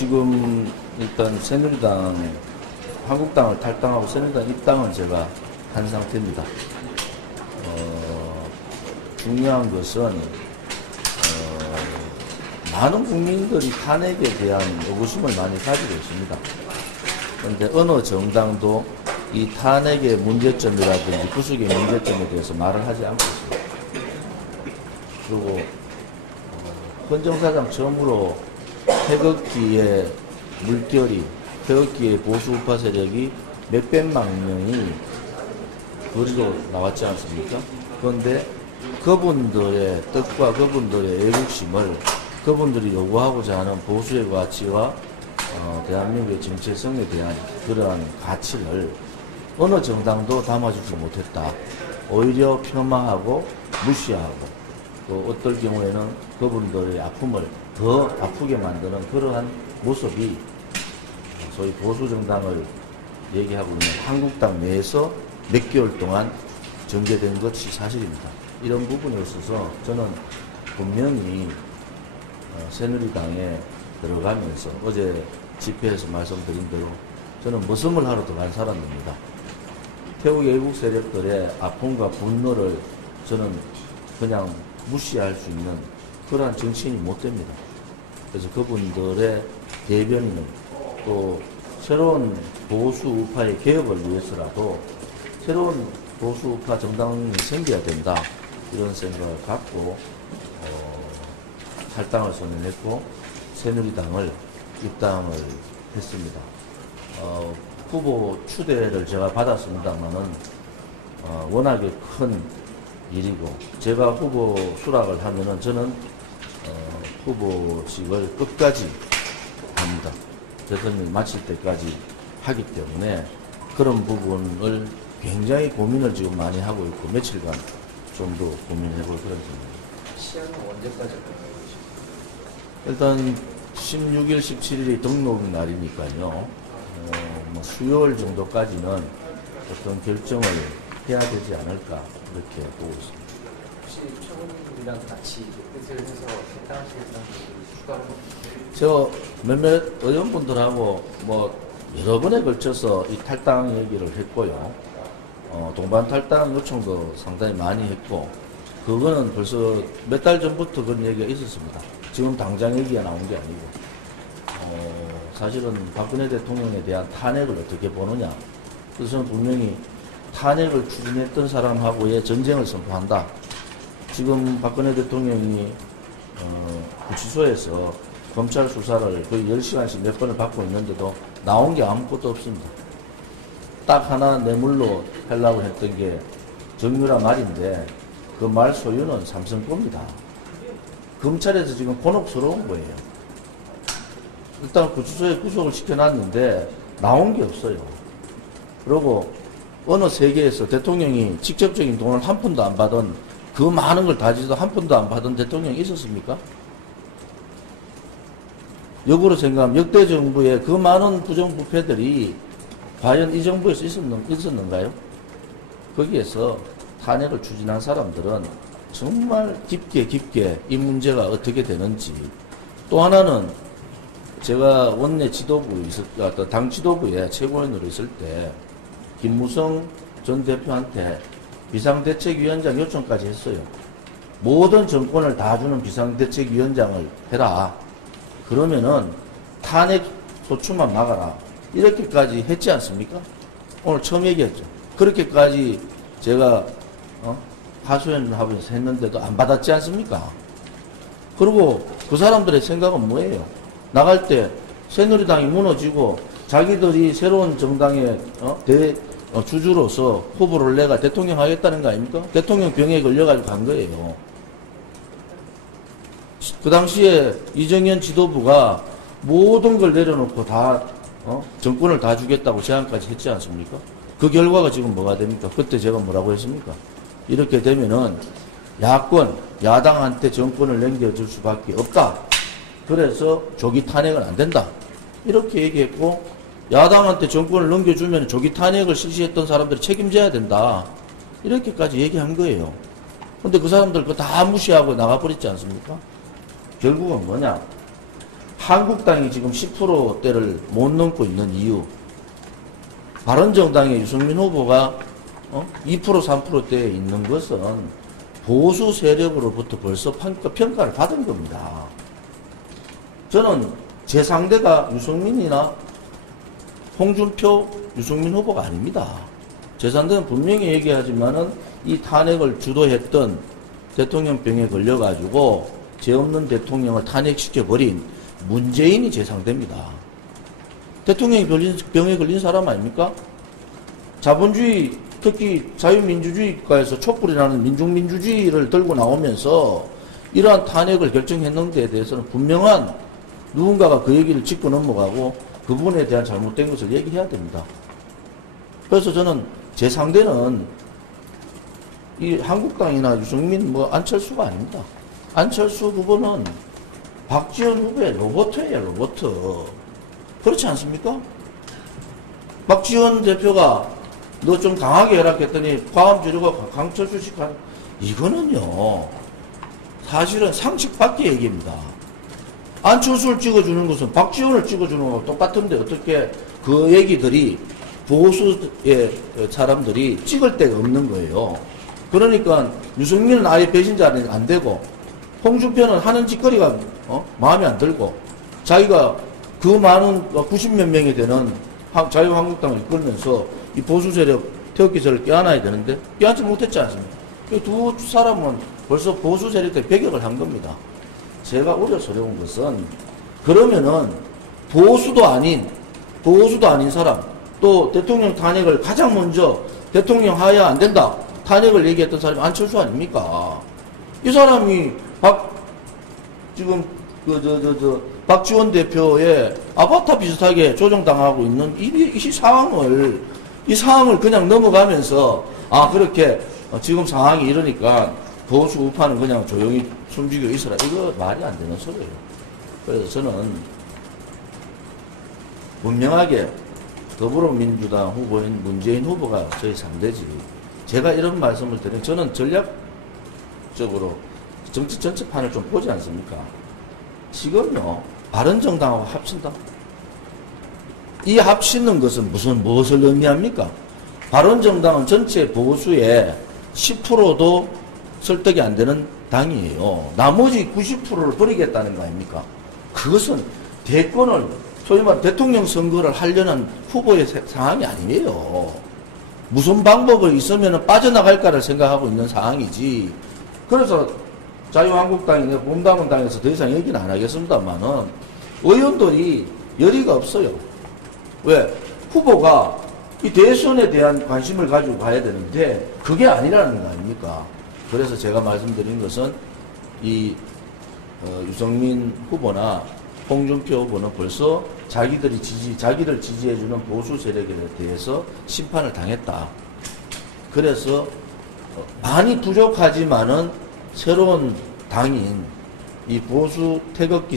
지금 일단 새누리당, 한국당을 탈당하고 새누리당 입당은 제가 한 상태입니다. 중요한 것은 많은 국민들이 탄핵에 대한 의구심을 많이 가지고 있습니다. 그런데 어느 정당도 이 탄핵의 문제점이라든지 구속의 문제점에 대해서 말을 하지 않고 있습니다. 그리고 헌정사상 처음으로 태극기의 물결이, 태극기의 보수 우파 세력이 몇백만 명이 거리로 나왔지 않습니까? 그런데 그분들의 뜻과 그분들의 애국심을, 그분들이 요구하고자 하는 보수의 가치와 대한민국의 정체성에 대한 그러한 가치를 어느 정당도 담아주지 못했다. 오히려 폄하하고 무시하고, 또 어떨 경우에는 그분들의 아픔을 더 아프게 만드는 그러한 모습이 소위 보수정당을 얘기하고 있는 한국당 내에서 몇 개월 동안 전개된 것이 사실입니다. 이런 부분에 있어서 저는 분명히 새누리당에 들어가면서 어제 집회에서 말씀드린 대로 저는 머슴을 하러 들어간 사람입니다. 태국 외국 세력들의 아픔과 분노를 저는 그냥 무시할 수 있는 그러한 정치인이 못 됩니다. 그래서 그분들의 대변인은 또 새로운 보수 우파의 개혁을 위해서라도 새로운 보수 우파 정당이 생겨야 된다. 이런 생각을 갖고 탈당을 선언했고 새누리당을 입당을 했습니다. 후보 추대를 제가 받았습니다만은 워낙에 큰 일이고, 제가 후보 수락을 하면은 저는 후보직을 끝까지 합니다. 대통령이 마칠 때까지 하기 때문에 그런 부분을 굉장히 고민을 지금 많이 하고 있고, 며칠간 좀 더 고민해볼 그런 생각입니다. 시한은 언제까지 할까요? 일단 16일, 17일이 등록 날이니까요. 뭐 수요일 정도까지는 어떤 결정을 해야 되지 않을까 이렇게 보고 있습니다. 혹시 최고님이랑 같이 뜻을 해서 탈당하시겠다는 추가로? 저 몇몇 의원분들하고 뭐 여러 번에 걸쳐서 이 탈당 얘기를 했고요. 동반 탈당 요청도 상당히 많이 했고, 그거는 벌써 몇 달 전부터 그런 얘기가 있었습니다. 지금 당장 얘기가 나온 게 아니고, 사실은 박근혜 대통령에 대한 탄핵을 어떻게 보느냐. 그래서 저는 분명히 탄핵을 추진했던 사람하고의 전쟁을 선포한다. 지금 박근혜 대통령이 구치소에서 검찰 수사를 거의 10시간씩 몇 번을 받고 있는데도 나온 게 아무것도 없습니다. 딱 하나 뇌물로 하려고 했던 게 정유라 말인데 그 말 소유는 삼성 겁니다. 검찰에서 지금 곤혹스러운 거예요. 일단 구치소에 구속을 시켜놨는데 나온 게 없어요. 그리고 어느 세계에서 대통령이 직접적인 돈을 한 푼도 안 받은, 그 많은 걸 다지도 한 푼도 안 받은 대통령이 있었습니까? 역으로 생각하면 역대 정부의 그 많은 부정부패들이 과연 이 정부에서 있었는가요? 거기에서 탄핵을 추진한 사람들은 정말 깊게 이 문제가 어떻게 되는지. 또 하나는 제가 원내 지도부에 당 지도부에 최고위원으로 있을 때 김무성 전 대표한테 비상대책위원장 요청까지 했어요. 모든 정권을 다 주는 비상대책위원장을 해라. 그러면은 탄핵 소추만 막아라. 이렇게까지 했지 않습니까? 오늘 처음 얘기했죠. 그렇게까지 제가 하소연을 했는데도 안 받았지 않습니까? 그리고 그 사람들의 생각은 뭐예요? 나갈 때 새누리당이 무너지고 자기들이 새로운 정당의 주주로서 후보를 내가 대통령 하겠다는 거 아닙니까? 대통령 병에 걸려가지고 간 거예요. 그 당시에 이정현 지도부가 모든 걸 내려놓고 다 정권을 다 주겠다고 제안까지 했지 않습니까? 그 결과가 지금 뭐가 됩니까? 그때 제가 뭐라고 했습니까? 이렇게 되면은 야당한테 정권을 넘겨줄 수밖에 없다. 그래서 조기 탄핵은 안 된다. 이렇게 얘기했고, 야당한테 정권을 넘겨주면 조기 탄핵을 실시했던 사람들이 책임져야 된다. 이렇게까지 얘기한 거예요. 근데 그 사람들 그거 다 무시하고 나가버렸지 않습니까? 결국은 뭐냐? 한국당이 지금 10%대를 못 넘고 있는 이유, 바른정당의 유승민 후보가 2% 3%대에 있는 것은 보수 세력으로부터 벌써 평가를 받은 겁니다. 저는 제 상대가 유승민이나 홍준표, 유승민 후보가 아닙니다. 제 상대는 분명히 얘기하지만은 이 탄핵을 주도했던 대통령병에 걸려가지고 죄 없는 대통령을 탄핵시켜버린 문재인이 제 상대입니다. 대통령이 병에 걸린 사람 아닙니까? 자본주의, 특히 자유민주주의 국가에서 촛불이 나는 민중민주주의를 들고 나오면서 이러한 탄핵을 결정했는 데에 대해서는 분명한 누군가가 그 얘기를 짚고 넘어가고 그 부분에 대한 잘못된 것을 얘기해야 됩니다. 그래서 저는 제 상대는 이 한국당이나 유승민, 안철수가 아닙니다. 안철수 후보는 박지원 후보의 로봇이에요, 로봇. 그렇지 않습니까? 박지원 대표가 너 좀 강하게 해라 했더니 과음 지르고 강철수식 하는, 이거는요, 사실은 상식 밖의 얘기입니다. 안철수를 찍어주는 것은 박지원을 찍어주는 거하고 똑같은데 어떻게 그 얘기들이 보수의 사람들이 찍을 데가 없는 거예요. 그러니까 유승민은 아예 배신자는 안 되고 홍준표는 하는 짓거리가 마음에 안 들고 자기가 그 많은 90몇 명이 되는 자유한국당을 이끌면서 이 보수 세력 태극기들을 껴안아야 되는데 껴안지 못했지 않습니까? 이 두 사람은 벌써 보수 세력들 배격을 한 겁니다. 제가 우려스러운 것은 그러면은 보수도 아닌 사람, 또 대통령 탄핵을 가장 먼저 대통령 하야 안 된다 탄핵을 얘기했던 사람이 안철수 아닙니까? 이 사람이 지금 박지원 대표의 아바타 비슷하게 조정당하고 있는 이 상황을 그냥 넘어가면서 그렇게 지금 상황이 이러니까 보수 우파는 그냥 조용히 숨지고 있어라. 이거 말이 안 되는 소리예요. 그래서 저는 분명하게 더불어민주당 후보인 문재인 후보가 저희 상대지. 제가 이런 말씀을 드리면 저는 전략적으로 정치 전체판을 좀 보지 않습니까? 지금요, 바른정당하고 합친다. 이 합치는 것은 무엇을 의미합니까? 바른정당은 전체 보수의 10%도 설득이 안 되는 당이에요. 나머지 90%를 버리겠다는 거 아닙니까? 그것은 대권을, 소위 말 대통령 선거를 하려는 후보의 상황이 아니에요. 무슨 방법이 있으면 빠져나갈까를 생각하고 있는 상황이지. 그래서 자유한국당이나 봄담은 당에서 더 이상 얘기는 안 하겠습니다만은 의원들이 열의가 없어요. 왜? 후보가 이 대선에 대한 관심을 가지고 가야 되는데 그게 아니라는 거 아닙니까? 그래서 제가 말씀드린 것은 유승민 후보나 홍준표 후보는 벌써 자기를 지지해주는 보수 세력에 대해서 심판을 당했다. 그래서 많이 부족하지만은 새로운 당인 이 보수 태극기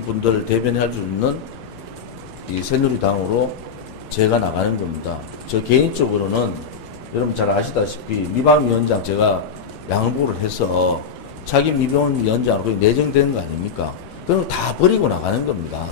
분들을 대변할 수 있는 이 새누리당으로 제가 나가는 겁니다. 저 개인적으로는 여러분 잘 아시다시피 미방위원장 제가 양보를 해서 차기 미방위원장으로 내정된 거 아닙니까? 그럼 다 버리고 나가는 겁니다.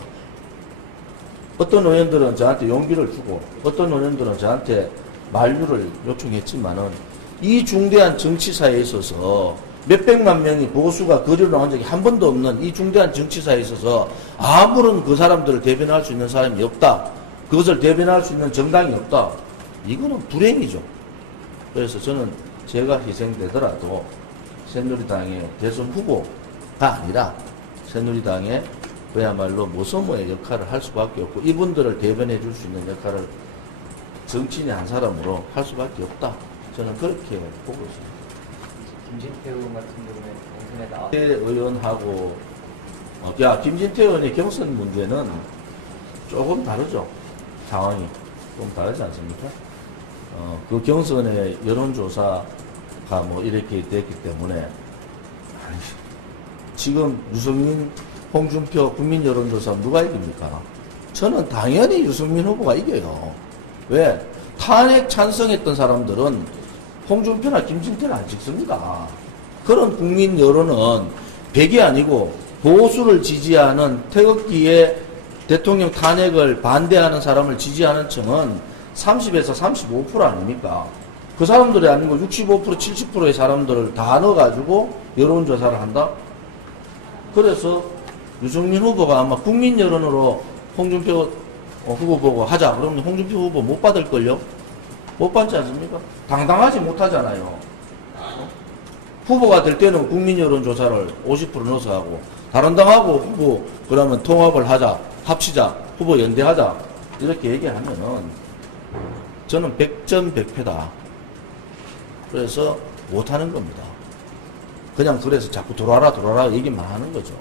어떤 의원들은 저한테 용기를 주고 어떤 의원들은 저한테 만류를 요청했지만은 이 중대한 정치사에 있어서 몇백만 명이 보수가 거리로 나온 적이 한 번도 없는 이 중대한 정치사에 있어서 아무런 그 사람들을 대변할 수 있는 사람이 없다. 그것을 대변할 수 있는 정당이 없다. 이거는 불행이죠. 그래서 저는 제가 희생되더라도 새누리당의 대선 후보가 아니라 새누리당의 그야말로 모서모의 역할을 할 수밖에 없고 이분들을 대변해 줄 수 있는 역할을 정치인의 한 사람으로 할 수밖에 없다. 저는 그렇게 보고 있습니다. 김진태 의원 같은 경우는 경선에 나와 의원하고 김진태 의원의 경선 문제는 조금 다르죠. 상황이 좀 다르지 않습니까? 그 경선의 여론조사가 이렇게 됐기 때문에 지금 유승민, 홍준표 국민 여론조사 누가 이깁니까? 저는 당연히 유승민 후보가 이겨요. 왜? 탄핵 찬성했던 사람들은 홍준표나 김진태는 안 찍습니다. 그런 국민 여론은 100이 아니고 보수를 지지하는 태극기에 대통령 탄핵을 반대하는 사람을 지지하는 층은 30에서 35% 아닙니까? 그 사람들이 아니고 65%, 70%의 사람들을 다 넣어가지고 여론조사를 한다? 그래서 유승민 후보가 아마 국민 여론으로 홍준표 후보 보고 하자. 그러면 홍준표 후보 못 받을걸요? 못 받지 않습니까? 당당하지 못하잖아요. 후보가 될 때는 국민 여론조사를 50% 넣어서 하고, 다른 당하고 후보, 그러면 통합을 하자, 합치자, 후보 연대하자, 이렇게 얘기하면은 저는 100점 100패다. 그래서 못하는 겁니다. 그냥 그래서 자꾸 들어와라 얘기만 하는 거죠.